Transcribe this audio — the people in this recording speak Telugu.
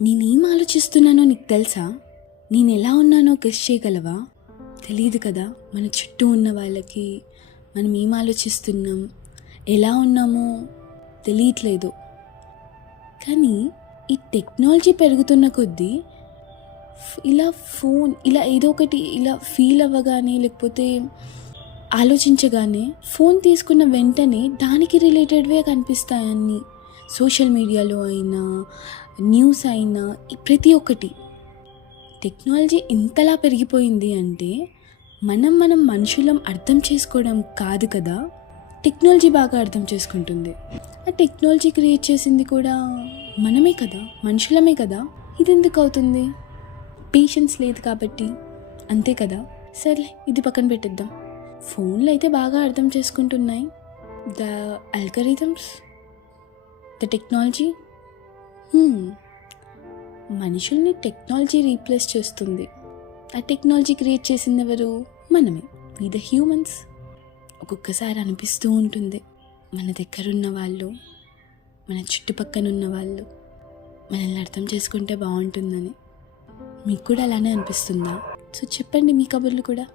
నేనేం ఆలోచిస్తున్నానో నీకు తెలుసా? నేను ఎలా ఉన్నానో గెస్ చేయగలవా? తెలియదు కదా. మన చుట్టూ ఉన్న వాళ్ళకి మనం ఏం ఆలోచిస్తున్నాం, ఎలా ఉన్నామో తెలియట్లేదు. కానీ ఈ టెక్నాలజీ పెరుగుతున్న కొద్దీ ఇలా ఫోన్ ఇలా ఏదో ఒకటి ఇలా ఫీల్ అవ్వగానే లేకపోతే ఆలోచించగానే ఫోన్ తీసుకున్న వెంటనే దానికి రిలేటెడ్వే కనిపిస్తాయి అన్నీ. సోషల్ మీడియాలో అయినా, న్యూస్ అయినా, ప్రతి ఒక్కటి. టెక్నాలజీ ఇంతలా పెరిగిపోయింది అంటే మనం మనుషులం అర్థం చేసుకోవడం కాదు కదా, టెక్నాలజీ బాగా అర్థం చేసుకుంటుంది. ఆ టెక్నాలజీ క్రియేట్ చేసింది కూడా మనమే కదా, మనుషులమే కదా. ఇది ఎందుకు అవుతుంది? పేషెన్స్ లేదు కాబట్టి, అంతే కదా. సరే, ఇది పక్కన పెట్టేద్దాం. ఫోన్లు అయితే బాగా అర్థం చేసుకుంటున్నాయి. ద అల్గరిథమ్స్, ద టెక్నాలజీ మనుషుల్ని టెక్నాలజీ రీప్లేస్ చేస్తుంది. ఆ టెక్నాలజీ క్రియేట్ చేసింది ఎవరు? మనమే, వి ద హ్యూమన్స్. ఒక్కొక్కసారి అనిపిస్తూ ఉంటుంది, మన దగ్గరున్న వాళ్ళు, మన చుట్టుపక్కన ఉన్న వాళ్ళు మనల్ని అర్థం చేసుకుంటే బాగుంటుందని. మీకు కూడా అలానే అనిపిస్తుందా? సో చెప్పండి మీ కబుర్లు కూడా.